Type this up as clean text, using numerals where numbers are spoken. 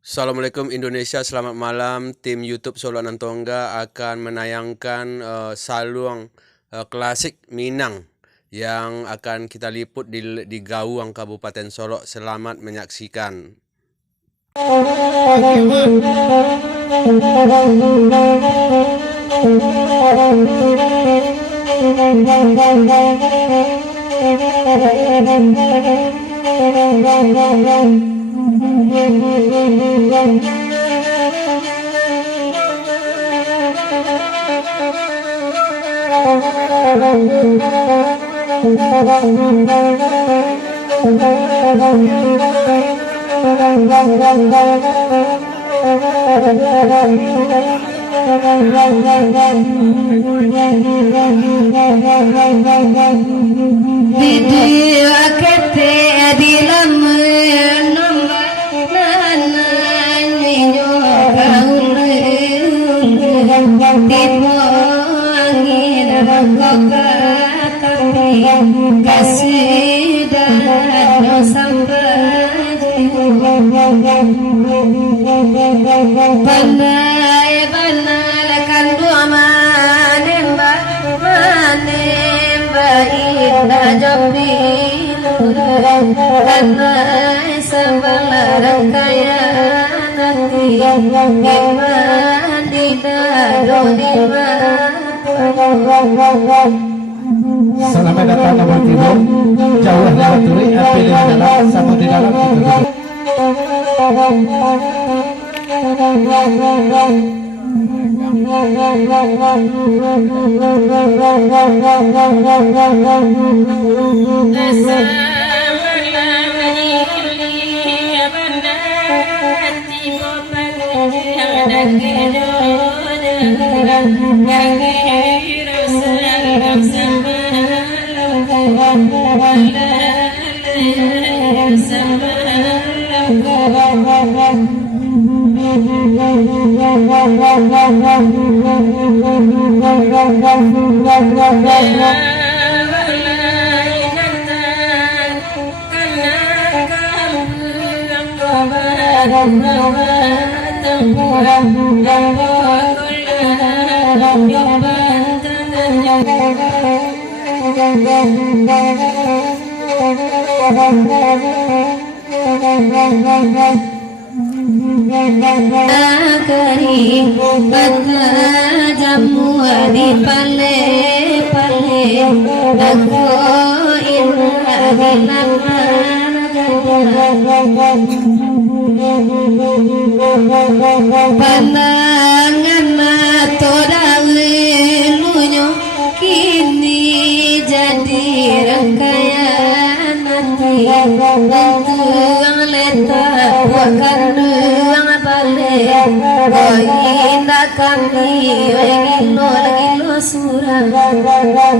Assalamualaikum Indonesia, selamat malam. Tim YouTube Solo Anantongga akan menayangkan saluang klasik Minang yang akan kita liput di Gawang, Kabupaten Solo. Selamat menyaksikan. Video akete adilam nomba nana ninyo kaul tipo angin kokakati kasida no sampai panai banal kandu manemba ina jobi tanai sambalar kaya nanti iman didadodima. Selamat datang nomor timur jauh lewat turi api di dalam sama di dalam Kari bata jamu di pale aku inna pandangan mata dahulunya kini jadi rangkaian nanti tentu leta wakan balik indah kami gilo surah kawan